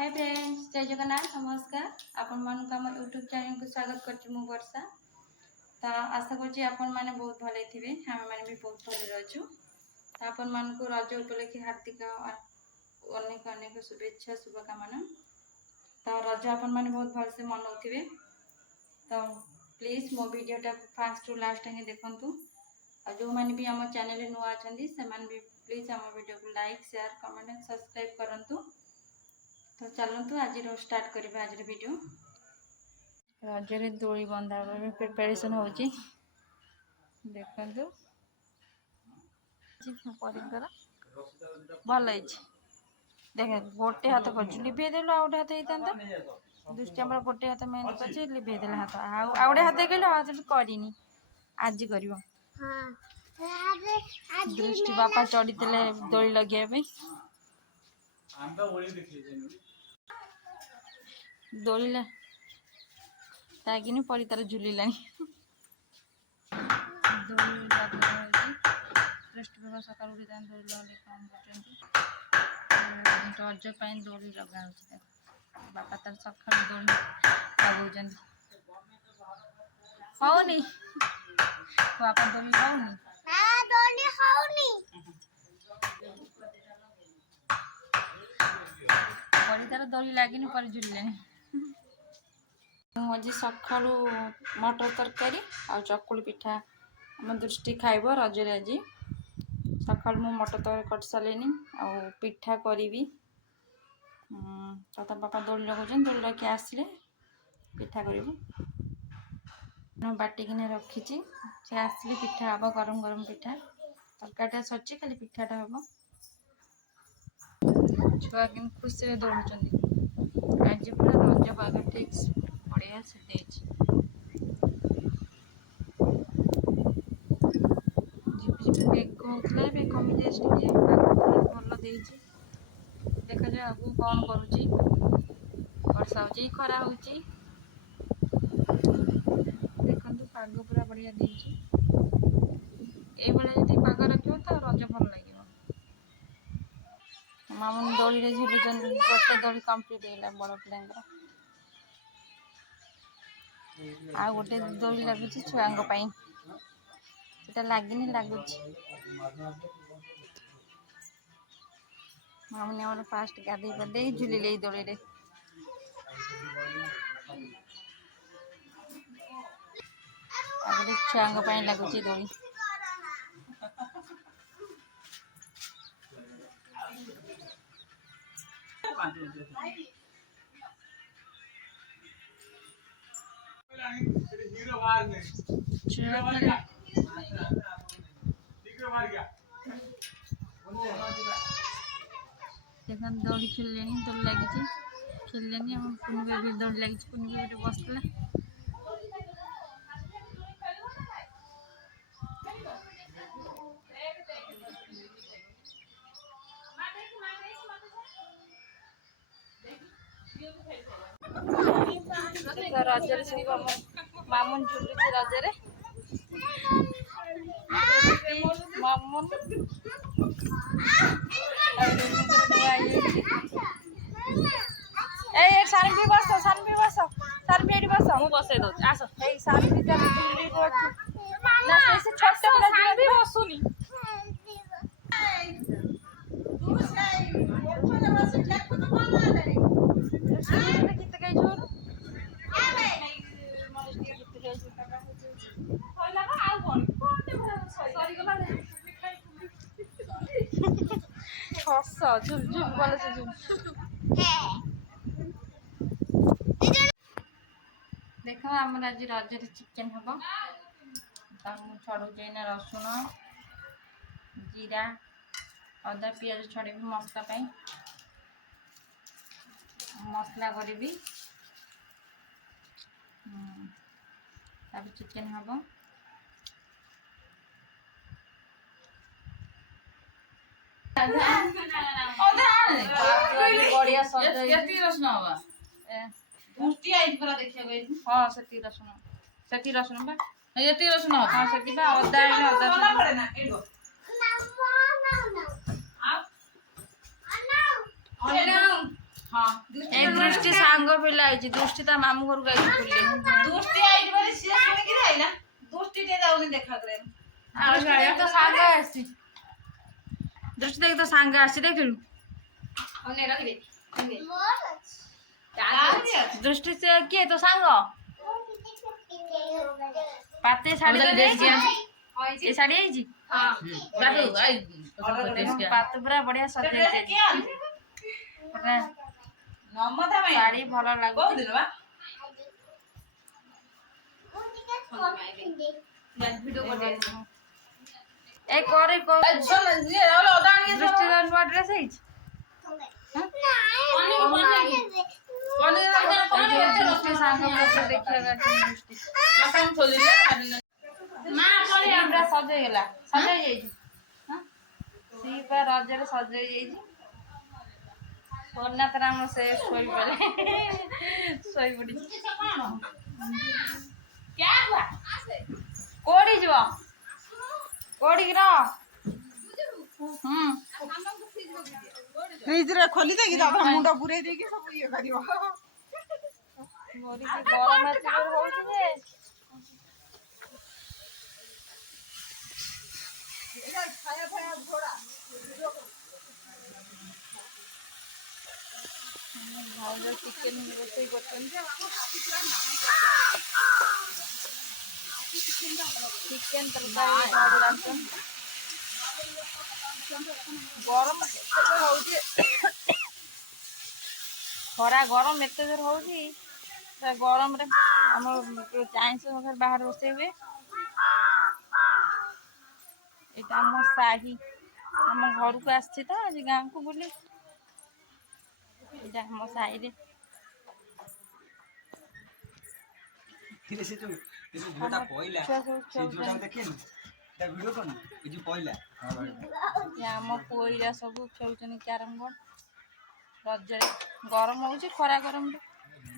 Hi friends, जय जगन्नाथ। नमस्कार। आपण मान आम यूट्यूब चैनल को स्वागत करछि मु वर्षा। तो आशा करछि आपण माने बहुत भले थिबे, हम माने भी बहुत भले रहछु। तो आपण मान को रज उपलक्षे हार्दिक अनेक अनेक शुभेच्छा शुभकामना। तो रज आपण माने बहुत भल से मनाउथिबे। तो प्लीज मो वीडियोटा फास्ट टू लास्ट तक देखंतु। और जो माने भी हम चैनल नुआ अछंदी से माने भी प्लीज हम वीडियो को like share comment and subscribe करंतु। तो चलतु आज स्टार्ट करिबा आज वीडियो। रजरे दोली बंधा प्रिपरेशन होची देखंतु। परिकर भल देख गोटे हाथ कर लिभे देलु आउटे हाथ होता दृष्टि आम गोटे हाथ मेहंदी कर लिभे देला हाथ आउटे हाथ कहले हाथ करनी आज कर दृष्टि बापा चढ़ी दोली लगे दोली ताकि परी तार झुलिला दृष्टि बाबा सकाल उठी दोली लगे काम कर रज दोली लगा बापा तार सकाल दोली लगौन हौनी बापा दोली हौनी परी तार दोली लगे पर झुलिले आज सका मटर तरकारी आ चकुली पिठा आम दृष्टि खाइब रजरे आज सका मटर तरकारी कर सारे आ पिठा करी तो बापा दोली लगाऊँ दोली लगे आसिले पिठा कर बाटिकिना रखी से आसिले पिठा हम गरम गरम पिठा तरकारीटा सची खाली पिठाटा हम छुआ कि खुशी दौड़ आज पूरा रज पाग ठीक बढ़िया से कहते भी कमी जाए भल देखा जाए आगू कौन करुच्ची वर्षा हो खरा हो देखो पाग पूरा बढ़िया देती पाग रखियो तो रज भल लगे मामून दोली झुलुन गोटे दोली कम्प्लीट है बड़ पिला आ गोटे दोली लगुच छुआ लगे लगुच मामूनी आम फास्ट गाधे पाधे झुलिले दोली छुआ लगुच दोली देखो दौड़ी खेल दौड़ लगी खेल पुनी दौड़ लगी पुनी बसला रजरे सब मामुन झुलुच रजरे मामुन सारी बस सारी बस सारी एटी बस मु बसई दो आस सारी छोटे बसुनी झुल झुल भल से झुल देख आम आज रजरे चिकेन हम छड़ू रसुण जीरा अदा पियाज छड़े मसला मसला करी चिकेन हम बढ़िया रसुण हाँ से रसुण रसुण हाँ से अदा अदा हां ए दृष्टि सांग पिला आइछि दृष्टि ता मामू घर गई बुल्ले दोस्ती आई बोले से सुन के आइला दोस्ती दे जाऊनी देखा करे आ तो सांग आछि दृष्टि देख तो सांग आछि देखलु हमने रख दे दृष्टि से किए तो सांग पाते साड़ी तो ए साड़ी आइछि हां दादू आई पाते पूरा बढ़िया सजे छै नमता भाई साड़ी भलो लागो बहुत दिन बा वीडियो कर दे ए करे को चल ये वाला ओदानी दृष्टि दा नुआ ड्रेस आइछि दृष्टि सांग को देखिएगा दृष्टि मकान खोल दे मां करे हमरा सजे गेला सजे जाइछि हां सी पर रजरे सजे जाइछि सोना राम से सोई पड़ी क्या हुआ कोड़ी जो कोड़ी गिरा फ्रिज रे खोली दे कि दादा मुंडा पुरे दे कि सब ये करियो मोरी के गरम है होउछि जे एला खाया खाया थोड़ा भाउज चिकन रोटी करछन चिकन तरकारी भाउज राखछन गरम होउछि खरा गरम एते जोर होउछि से गरम रे हमर चाइनीज वगैरह बाहर रोसे हुए एटा हम साही हम घर को आछि त आज गांव को बुली एटा हम साही रे फिर से जोटा पइला से जोटा देखिन ता वीडियो कोन ए जो पइला हां भाई या हम कोइरा सब खेलछन कैरम बोर्ड रजरे गरम होउछि खरा गरम रे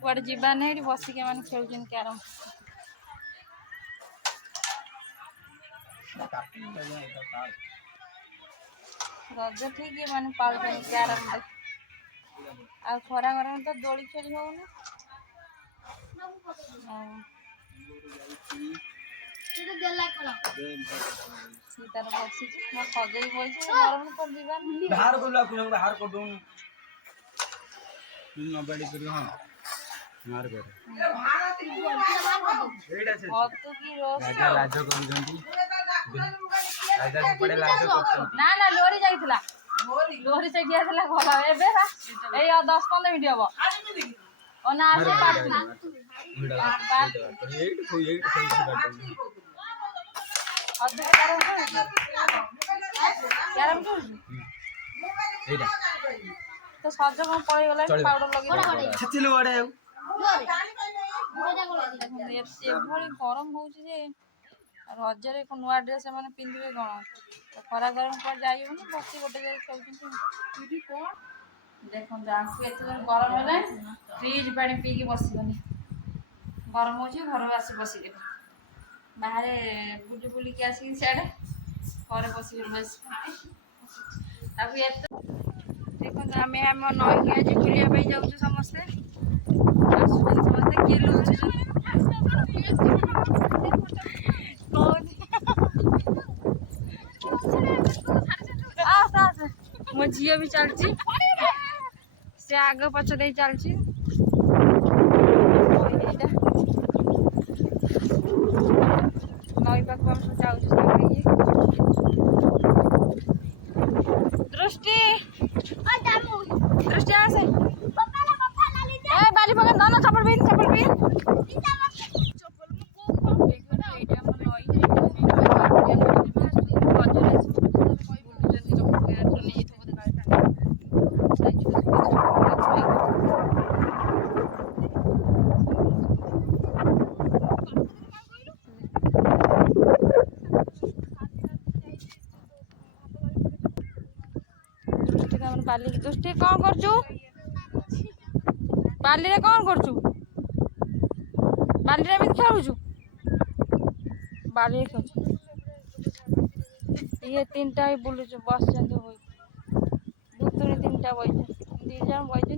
कुआडे जीवा नै बसी के माने खेलछन कैरम रज ठीक है माने पालछन कैरम रे आ खरा गरम तो दोली खेली होउनी सीतार बसी mo सजई होइछि गरम पर जीवा बाहर को ला कुन बाहर को दूं न बड़ी करियो हां मार कर एडा से हतु की रोस राजा राजा कोन जंती राजा बड़े लाज करछन ना ना लोरी जाइथिला लोरी से गिया थला घला एबे बा एई 10-15 मिनिट हबो ओना आसे पार्टी वीडियो एट कोई बात अधे कैरम तो एडा तो सज को पळै गला पाउडर लगे छचिलो वाडे एभଳି गरम होउछि जे रजरे को नुआ ड्रेस माने पिंदिबे कोन तो खरा गरम पर जाइबो न बसी गोटे जाय खेलछन कोन देखो जांकु एते गरम हेले फ्रिज पानी पी के बसिबनी गरम होउछि घर आसी बसी के बाहर बुली बुली के आसी साडे घर बसी के बस ताकि एते देखो हमें हम नई के आज बुलिया पे जाउ समस्त आसुन समस्त के लोछ मो झील भी चलची से आग पछ दे चलची नई पाख हम जाऊ दृष्टि दृष्टि आसे ए बाली पकड़ ना चप्पल पहन बाली दृष्टि कौन करचु बाली रे कौन करचु बाली रे एमि खेलुचु बाली खेलुचु ये तीनटा ही बुलुचु बस जंदे होई दुतुनी तीनटा बइछ दी जण बइछ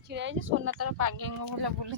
ଛିଡ଼ା ହେଇଛି। ସୋନା ତାର ପାଗେଙ୍ଗ ଭଳିଆ ବୁଲେ